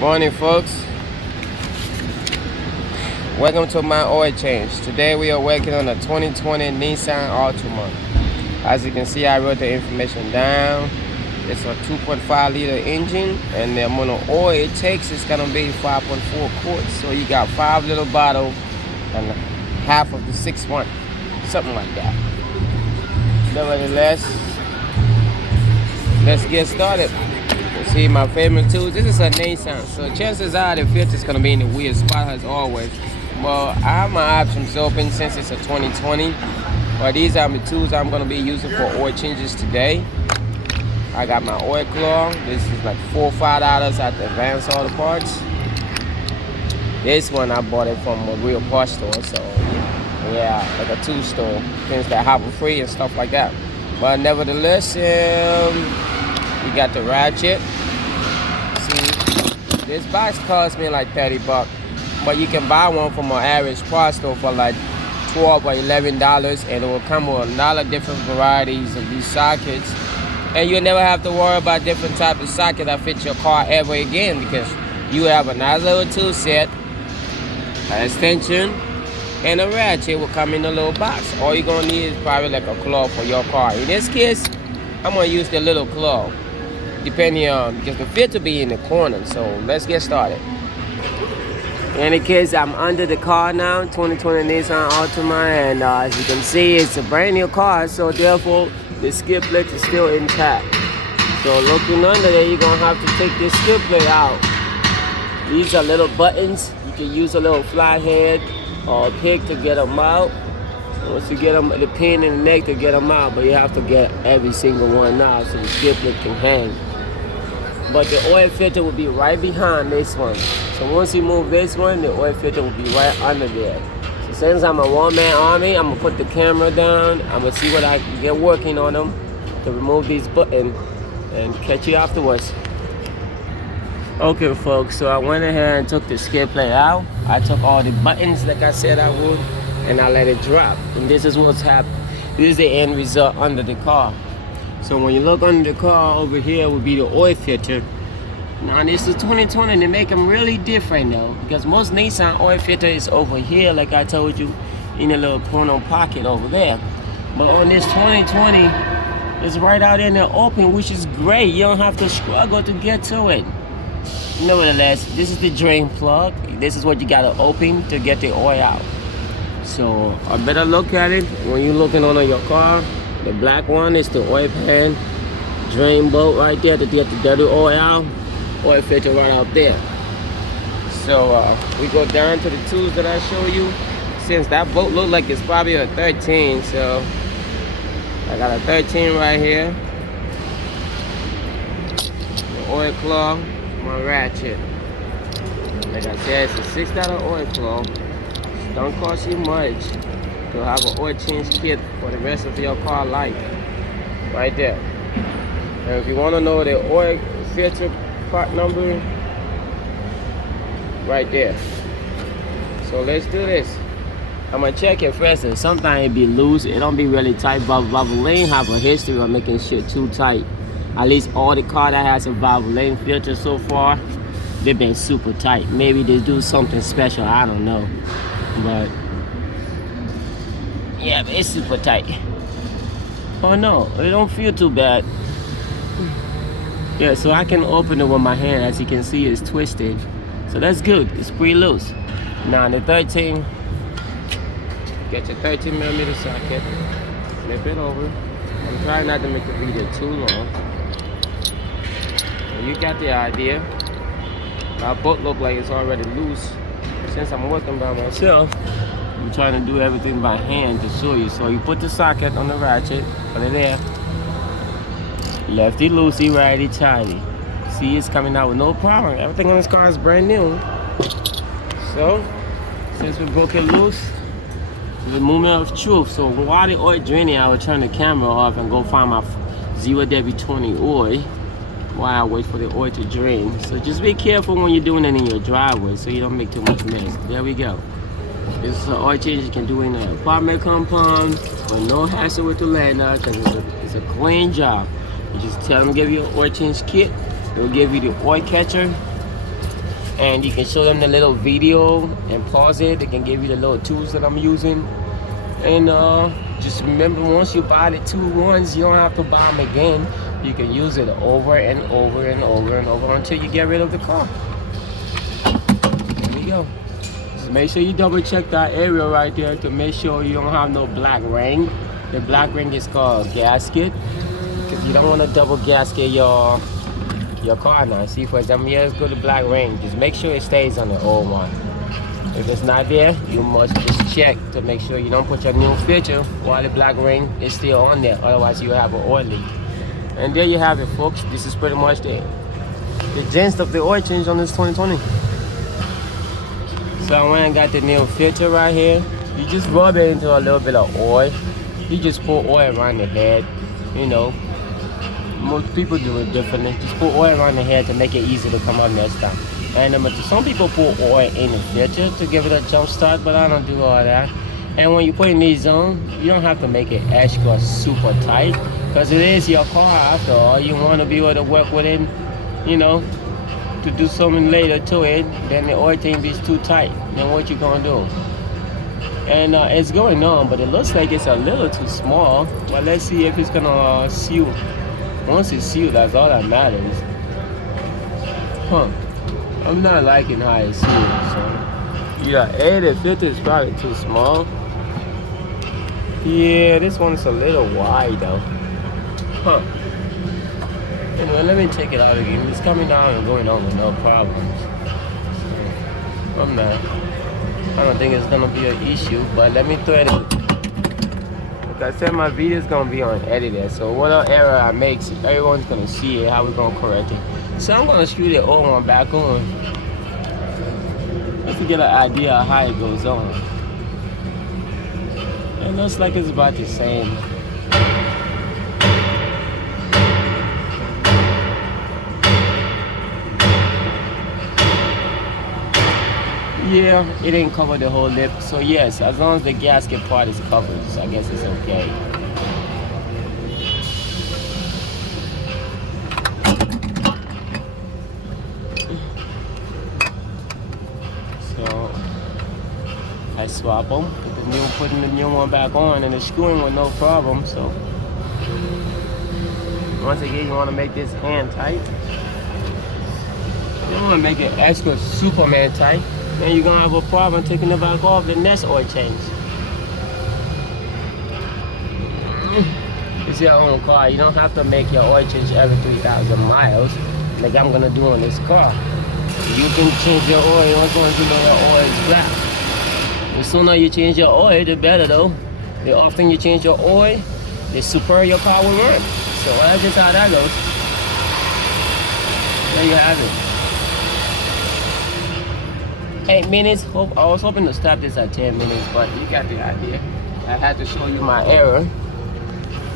Morning, folks. Welcome to my oil change. Today we are working on a 2020 Nissan Altima. As you can see, I wrote the information down. It's a 2.5 liter engine, and the amount of oil it takes is gonna be 5.4 quarts. So you got 5 little bottles and half of the 6 1, something like that. Nevertheless, let's get started. See my favorite tools. This is a Nissan, so chances are the filter is gonna be in the weird spot as always. Well, I have my options open since it's a 2020. But these are the tools I'm gonna be using for oil changes today. I got my oil claw. This is like $4 or $5 at the Advance Auto Parts. This one I bought it from a real parts store, so yeah, like a tool store, things that hobble free and stuff like that. But nevertheless, we got the ratchet. See, this box cost me like $30, but you can buy one from an average parts store for like $12 or $11, and it will come with a lot of different varieties of these sockets, and you'll never have to worry about different type of socket that fit your car ever again, because you have a nice little tool set, an extension, and a ratchet will come in a little box. All you're gonna need is probably like a claw for your car. In this case, I'm gonna use the little claw, depending on, because the fit will be in the corner. So let's get started. In any case, I'm under the car now, 2020 Nissan Altima, and as you can see, it's a brand new car, so therefore the skid plate is still intact. So looking under there, you're gonna have to take this skid plate out. These are little buttons. You can use a little flathead or a pick to get them out. Once you get them, the pin in the neck to get them out, but you have to get every single one out so the skid plate can hang. But the oil filter will be right behind this one. So once you move this one, the oil filter will be right under there. So since I'm a one-man army, I'm gonna put the camera down. I'm gonna see what I can get working on them to remove these buttons and catch you afterwards. Okay, folks, so I went ahead and took the skid plate out. I took all the buttons like I said I would, and I let it drop. And this is what's happened. This is the end result under the car. So when you look under the car, over here will be the oil filter. Now this is 2020, they make them really different though, because most Nissan oil filter is over here, like I told you, in a little corner pocket over there. But on this 2020, it's right out in the open, which is great. You don't have to struggle to get to it. Nevertheless, this is the drain plug. This is what you gotta open to get the oil out. So a better look at it when you're looking on your car. The black one is the oil pan, drain bolt right there to get the dirty oil out, oil filter right out there. So we go down to the tools that I show you. Since that bolt look like it's probably a 13, so I got a 13 right here. The oil claw, my ratchet. Like I said, it's a $6 oil claw. Don't cost you much to have an oil change kit for the rest of your car life. Right there. And if you want to know the oil filter part number, right there. So let's do this. I'm gonna check it first. Sometimes it be loose, it don't be really tight. Valvoline have a history of making shit too tight. At least all the car that has a Valvoline filter so far, they've been super tight. Maybe they do something special, I don't know. But yeah, but it's super tight. Oh no, it don't feel too bad. Yeah, so I can open it with my hand. As you can see, it's twisted. So that's good, it's pretty loose. Now the 13, get your 13mm socket, flip it over. I'm trying not to make the video too long. You got the idea. My boat look like it's already loose. Since I'm working by myself, I'm trying to do everything by hand to show you. So you put the socket on the ratchet, put it there. Lefty loosey, righty tighty. See, it's coming out with no problem. Everything on this car is brand new. So, since we broke it loose, the moment of truth. So while the oil draining, I would turn the camera off and go find my 0W20 oil while I wait for the oil to drain. So just be careful when you're doing it in your driveway so you don't make too much mess. There we go. This is an oil change you can do in an apartment compound with no hassle with the landlord, because it's a clean job. You just tell them to give you an oil change kit. They'll give you the oil catcher and you can show them the little video and pause it. They can give you the little tools that I'm using. And just remember, once you buy the two ones, you don't have to buy them again. You can use it over and over and over and over until you get rid of the car. There you go. Just make sure you double check that area right there to make sure you don't have no black ring. The black ring is called gasket, because you don't want to double gasket your car now. See, for example, here's go to black ring. Just make sure it stays on the old one. If it's not there, you must just check to make sure you don't put your new filter while the black ring is still on there. Otherwise, you have an oil leak. And there you have it, folks. This is pretty much the gist of the oil change on this 2020. So I went and got the new filter right here. You just rub it into a little bit of oil. You just pour oil around the head. You know, most people do it differently. Just pour oil around the head to make it easy to come out next time. And some people put oil in the filter to give it a jump start, but I don't do all that. And when you put in these on, you don't have to make it extra super tight, because it is your car after all. You want to be able to work with it, you know, to do something later to it. Then the oil thing is too tight. Then what you gonna do? And it's going on, but it looks like it's a little too small. But let's see if it's gonna seal. Once it's sealed, that's all that matters. Huh. I'm not liking how it's sealed, so yeah, the filter is probably too small. Yeah, this one's a little wide though. Huh. Anyway, let me check it out again. It's coming down and going on with no problems. So, I don't think it's gonna be an issue, but let me thread it. Like I said, my video is gonna be on edited, so whatever error I make, everyone's gonna see it, how we're gonna correct it. So I'm gonna screw the old one back on, just to get an idea of how it goes on. It looks like it's about the same. Yeah, it didn't cover the whole lip. So yes, as long as the gasket part is covered, so I guess it's okay. So I swap them, putting the new one back on, and it's screwing with no problem. So once again, you want to make this hand tight. You don't want to make it extra Superman tight. Then you're gonna have a problem taking it back off the next oil change. It's your own car. You don't have to make your oil change every 3,000 miles like I'm gonna do on this car. You can change your oil once you know your oil is black. The sooner you change your oil, the better though. The often you change your oil, the superior your car will run. So that's just how that goes. There you have it. 8 minutes. I was hoping to stop this at 10 minutes, but you got the idea. I had to show you my error,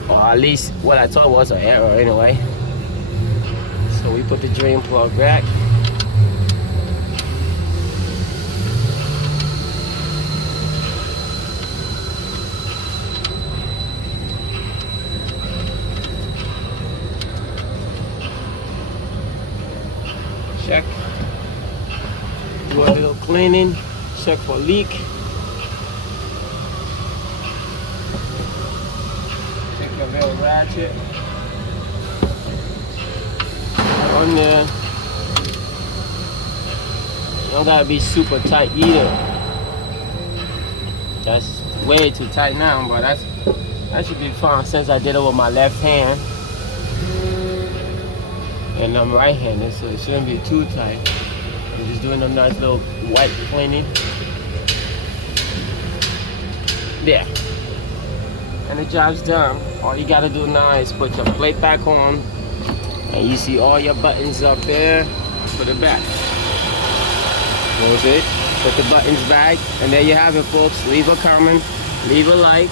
or at least what I thought was an error anyway. So we put the drain plug back. Check. Do a little cleaning, check for leak. Check your little ratchet on there. You don't gotta be super tight either. That's way too tight now, but that should be fine since I did it with my left hand. And I'm right-handed, so it shouldn't be too tight. I'm just doing a nice little wet cleaning. There. And the job's done. All you gotta do now is put your plate back on. And you see all your buttons up there. Put it back. Close it. Put the buttons back. And there you have it, folks. Leave a comment. Leave a like.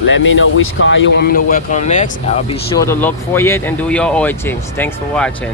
Let me know which car you want me to work on next. I'll be sure to look for it and do your oil change. Thanks for watching.